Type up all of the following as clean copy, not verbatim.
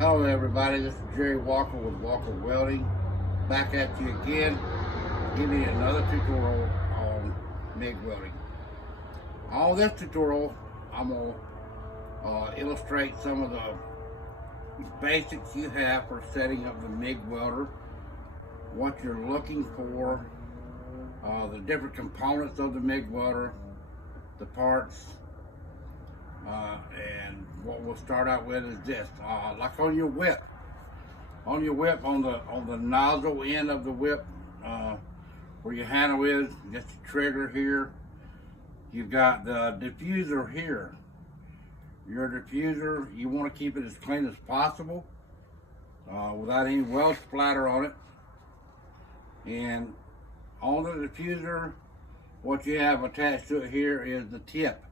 Hello everybody, this is Jerry Walker with Walker Welding. Back at you again, giving you another tutorial on MIG welding. On this tutorial, I'm going to illustrate some of the basics you have for setting up the MIG welder, what you're looking for, the different components of the MIG welder, the parts, and what we'll start out with is this, like on your whip. On the nozzle end of the whip, where your handle is, just the trigger here, you've got the diffuser here. Your diffuser, you want to keep it as clean as possible, without any weld splatter on it. And on the diffuser, what you have attached to it here is the tip.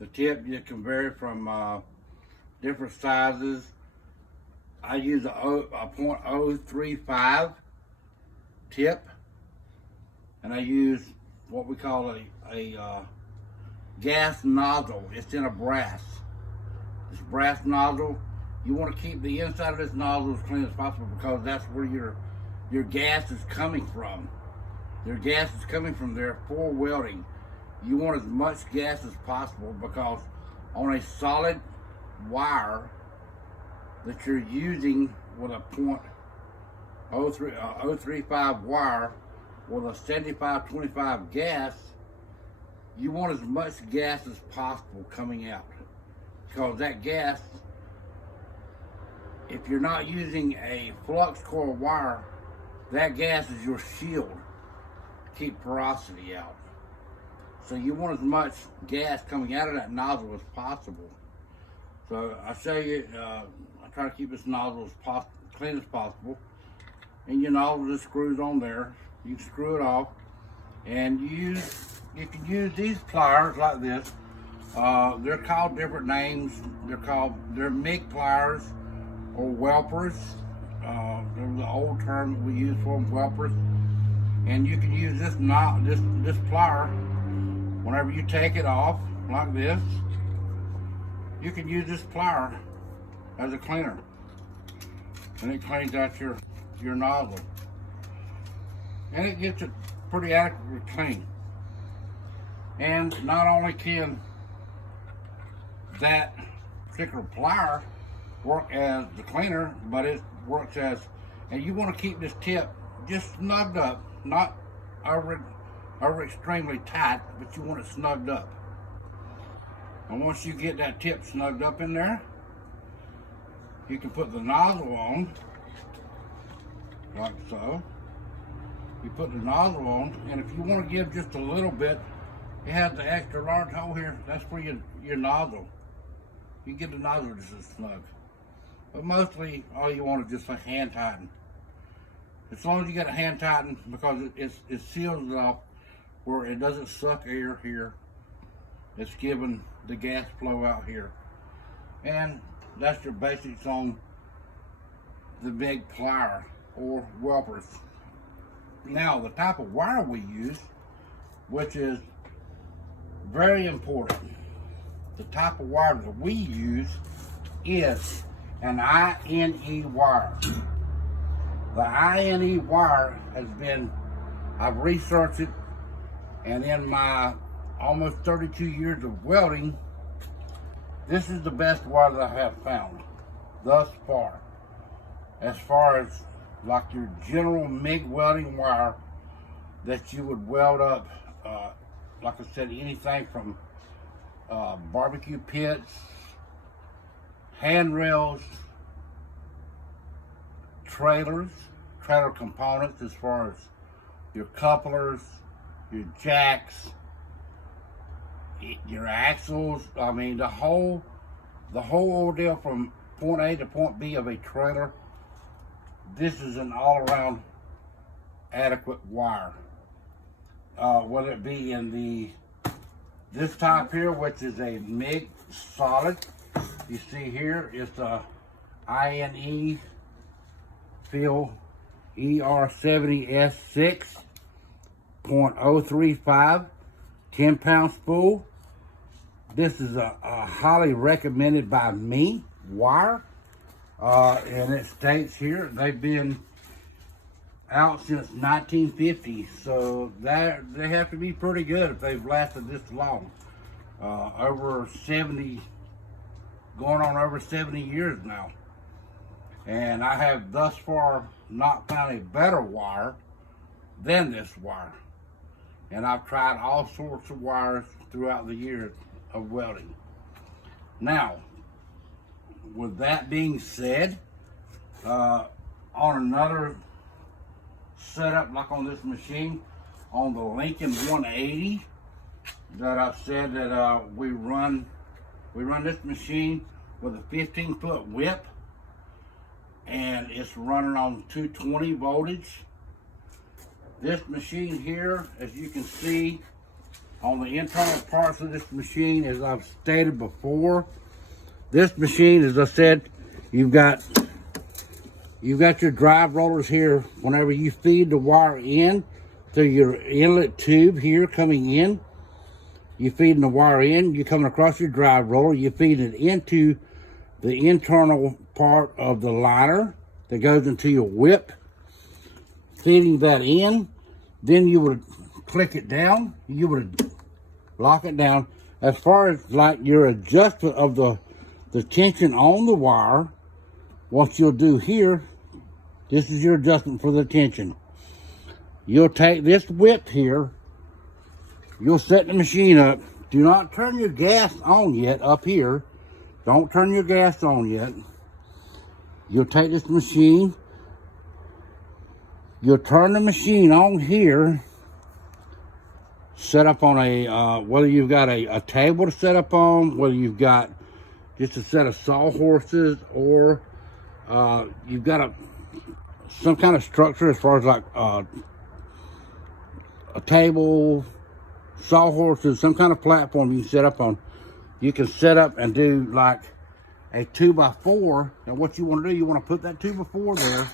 The tip, you can vary from different sizes. I use a .035 tip, and I use what we call a gas nozzle. It's in a brass. This brass nozzle, you want to keep the inside of this nozzle as clean as possible because that's where your gas is coming from. Your gas is coming from there for welding. You want as much gas as possible because on a solid wire that you're using with a .035 wire with a 75-25 gas, you want as much gas as possible coming out. Because that gas, if you're not using a flux core wire, that gas is your shield to keep porosity out. So you want as much gas coming out of that nozzle as possible. So I show you, I try to keep this nozzle as clean as possible. And your nozzle just screws on there. You can screw it off. And you can use these pliers like this. They're called different names. They're MIG pliers or whelpers. There was an old term that we use for them, whelpers. And you can use this plier. Whenever you take it off like this, you can use this plier as a cleaner, and it cleans out your nozzle, and it gets it pretty adequately clean. And not only can that particular plier work as the cleaner, but it works as, and you want to keep this tip just snugged up, not over extremely tight, but you want it snugged up. And once you get that tip snugged up in there, you can put the nozzle on, like so. You put the nozzle on, and if you want to give just a little bit, it has the extra large hole here. That's for your nozzle. You can get the nozzle just as snug. But mostly, all you want is just a hand tighten. As long as you get a hand tighten, because it seals it off where it doesn't suck air here. It's giving the gas flow out here. And that's your basics on the MIG plier or whelpers. Now, the type of wire we use, which is very important, the type of wire that we use is an INE wire. The INE wire has been, I've researched it, and in my almost 32 years of welding, this is the best wire that I have found thus far. As far as like your general MIG welding wire that you would weld up, like I said, anything from barbecue pits, handrails, trailer components, as far as your couplers, your jacks, your axles. I mean, the whole ordeal from point A to point B of a trailer. This is an all-around adequate wire. Whether it be in this type here, which is a MIG solid. You see here, it's a INE Field ER70S6. .035 10-pound spool. This is a highly recommended by me wire. And it states here they've been out since 1950, so they have to be pretty good if they've lasted this long. Over 70, going on over 70 years now. And I have thus far not found a better wire than this wire. And I've tried all sorts of wires throughout the years of welding. Now, with that being said, on another setup like on this machine, on the Lincoln 180 that I've said that we run this machine with a 15-foot whip, and it's running on 220 voltage. This machine here, as you can see on the internal parts of this machine, as I've stated before, this machine, as I said, you've got your drive rollers here. Whenever you feed the wire in through your inlet tube here coming in, you're feeding the wire in, you're coming across your drive roller, you're feeding it into the internal part of the liner that goes into your whip, feeding that in. Then you would click it down, you would lock it down. As far as like your adjustment of the tension on the wire, what you'll do here, this is your adjustment for the tension. You'll take this whip here, you'll set the machine up. Do not turn your gas on yet up here. Don't turn your gas on yet. You'll take this machine, you'll turn the machine on here, set up on a, whether you've got a table to set up on, whether you've got just a set of sawhorses, or you've got some kind of structure as far as like a table, sawhorses, some kind of platform you can set up on. You can set up and do like a 2x4, and what you want to do, you want to put that 2x4 there.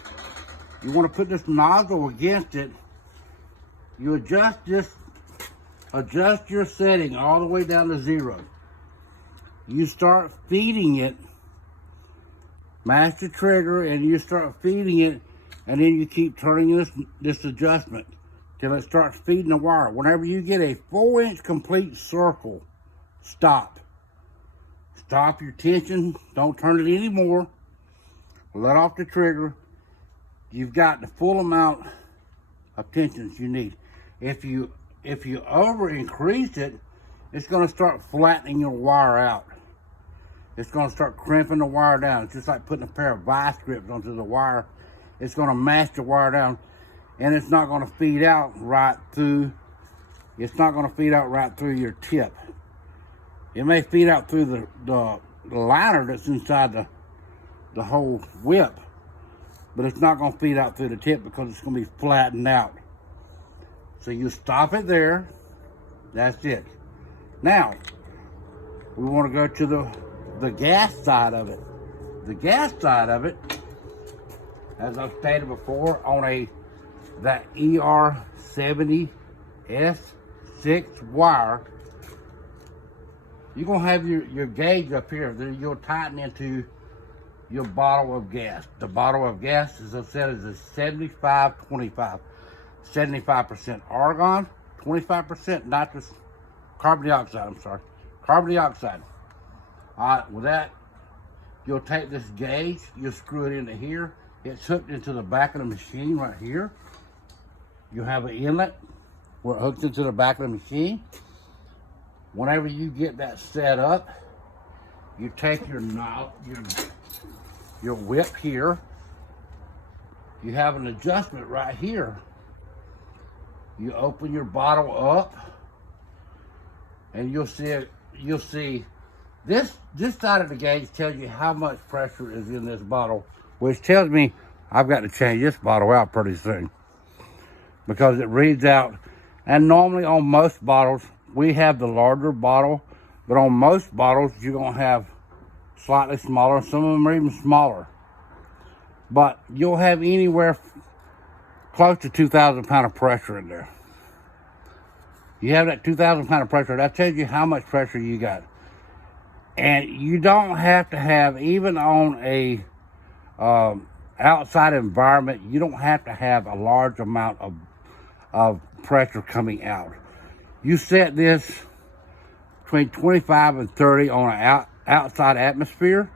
You want to put this nozzle against it. You adjust your setting all the way down to 0. You start feeding it, mash the trigger, and you start feeding it, and then you keep turning this adjustment till it starts feeding the wire. Whenever you get a 4-inch complete circle, stop. Stop your tension. Don't turn it anymore. Let off the trigger. You've got the full amount of tensions you need. If you over increase it, it's going to start flattening your wire out. It's going to start crimping the wire down. It's just like putting a pair of vice grips onto the wire. It's going to mash the wire down, and it's not going to feed out right through. It's not going to feed out right through your tip. It may feed out through the liner that's inside the whole whip, but it's not going to feed out through the tip because it's going to be flattened out. So you stop it there. That's it. Now, we want to go to the gas side of it. The gas side of it, as I've stated before, on that ER70 S6 wire, you're going to have your gauge up here. You'll tighten into your bottle of gas. The bottle of gas, as I said, is a 75-25. 75% argon, 25% nitrous carbon dioxide, carbon dioxide. All right, with that, you'll take this gauge, you'll screw it into here. It's hooked into the back of the machine right here. You have an inlet where it hooks into the back of the machine. Whenever you get that set up, you take your whip here. You have an adjustment right here. You open your bottle up, and you'll see this side of the gauge tells you how much pressure is in this bottle, which tells me I've got to change this bottle out pretty soon, because it reads out. And normally on most bottles, we have the larger bottle, but on most bottles you're gonna have slightly smaller. Some of them are even smaller, but you'll have anywhere close to 2,000 pound of pressure in there. You have that 2,000 pound of pressure. That tells you how much pressure you got. And you don't have to have, even on a outside environment, you don't have to have a large amount of pressure coming out. You set this between 25 and 30 on an outside atmosphere,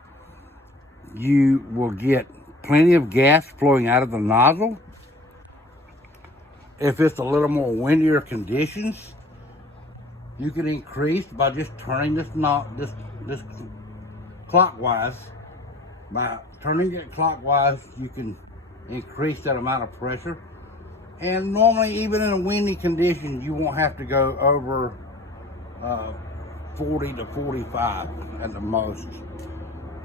you will get plenty of gas flowing out of the nozzle. If it's a little more windier conditions, you can increase by just turning this clockwise. By turning it clockwise, you can increase that amount of pressure. And normally, even in a windy condition, you won't have to go over 40 to 45 at the most.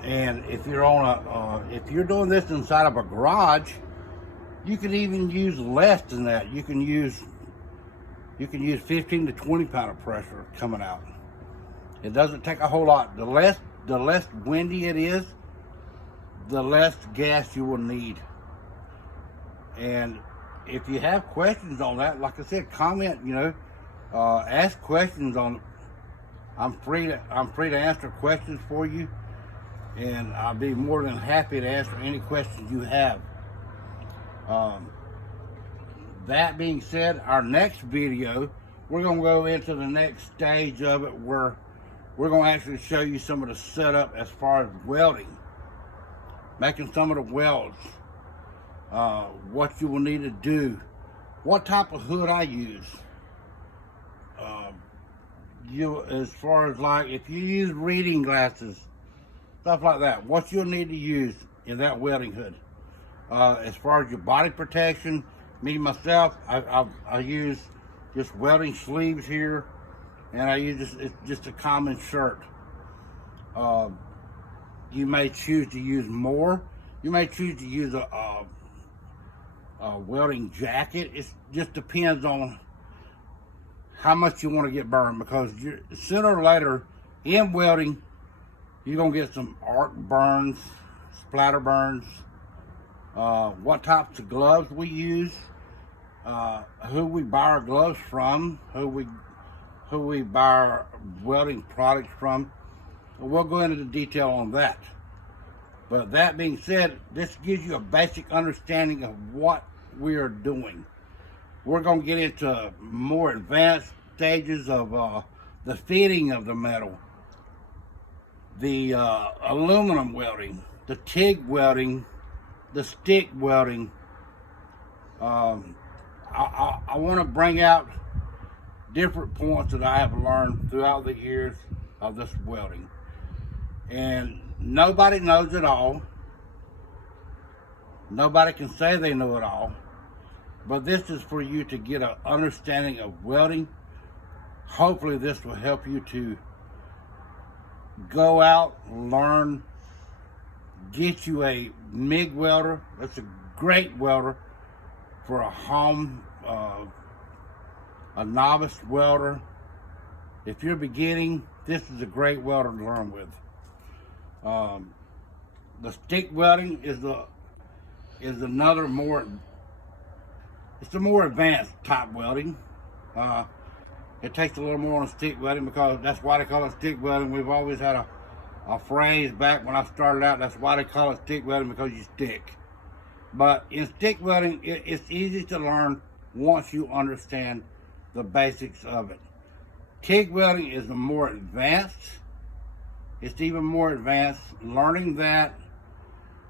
And if you're on if you're doing this inside of a garage, you can even use less than that. You can use 15 to 20 pound of pressure coming out. It doesn't take a whole lot. The less windy it is, the less gas you will need. And if you have questions on that, like I said, comment. Ask questions on. I'm free to answer questions for you, and I'll be more than happy to answer any questions you have. That being said, our next video, we're going to go into the next stage of it, where we're going to actually show you some of the setup as far as welding, making some of the welds, what you will need to do, what type of hood I use. As far as, like, if you use reading glasses, stuff like that, what you'll need to use in that welding hood. As far as your body protection, myself, I use just welding sleeves here, and I use it's just a common shirt. You may choose to use more. You may choose to use a welding jacket. It just depends on how much you want to get burned, because sooner or later in welding, you're going to get some arc burns, splatter burns. What types of gloves we use, who we buy our gloves from, who we buy our welding products from. We'll go into the detail on that. But that being said, this gives you a basic understanding of what we are doing. We're going to get into more advanced stages of the fitting of the metal, the aluminum welding, the TIG welding, the stick welding. I want to bring out different points that I have learned throughout the years of this welding. And nobody knows it all. Nobody can say they know it all. But this is for you to get an understanding of welding. Hopefully this will help you to go out, learn, get you a MIG welder. That's a great welder for a home, a novice welder. If you're beginning, this is a great welder to learn with. The stick welding is another more. It's a more advanced type welding. It takes a little more on stick welding, because that's why they call it stick welding. We've always had a phrase back when I started out. That's why they call it stick welding, because you stick. But in stick welding, it's easy to learn once you understand the basics of it. TIG welding is more advanced. It's even more advanced. Learning that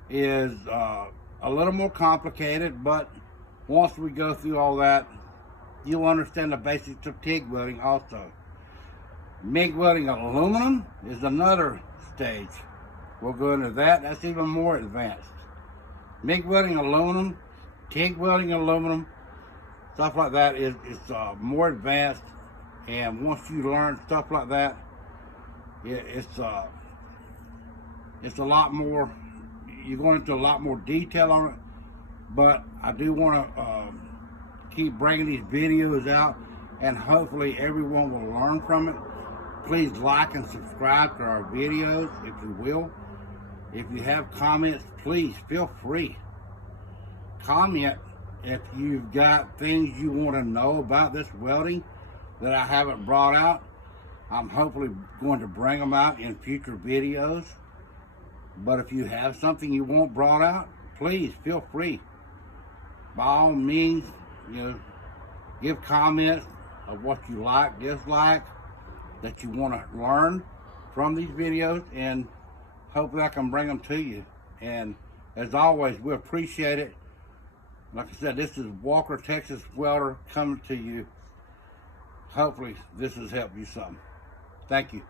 is a little more complicated, but once we go through all that, you'll understand the basics of TIG welding also. MIG welding aluminum is another stage. We'll go into that. That's even more advanced. MIG welding aluminum, TIG welding aluminum, stuff like that is more advanced. And once you learn stuff like that, it's a lot more. You're going into a lot more detail on it. But I do want to keep bringing these videos out, and hopefully everyone will learn from it. Please like and subscribe to our videos if you will. If you have comments, please feel free. Comment if you've got things you want to know about this welding that I haven't brought out. I'm hopefully going to bring them out in future videos. But if you have something you want brought out, please feel free. By all means, give comments of what you like, dislike, that you want to learn from these videos, and hopefully I can bring them to you. And as always, we appreciate it. Like I said, this is Walker, Texas Welder coming to you. Hopefully this has helped you some. Thank you.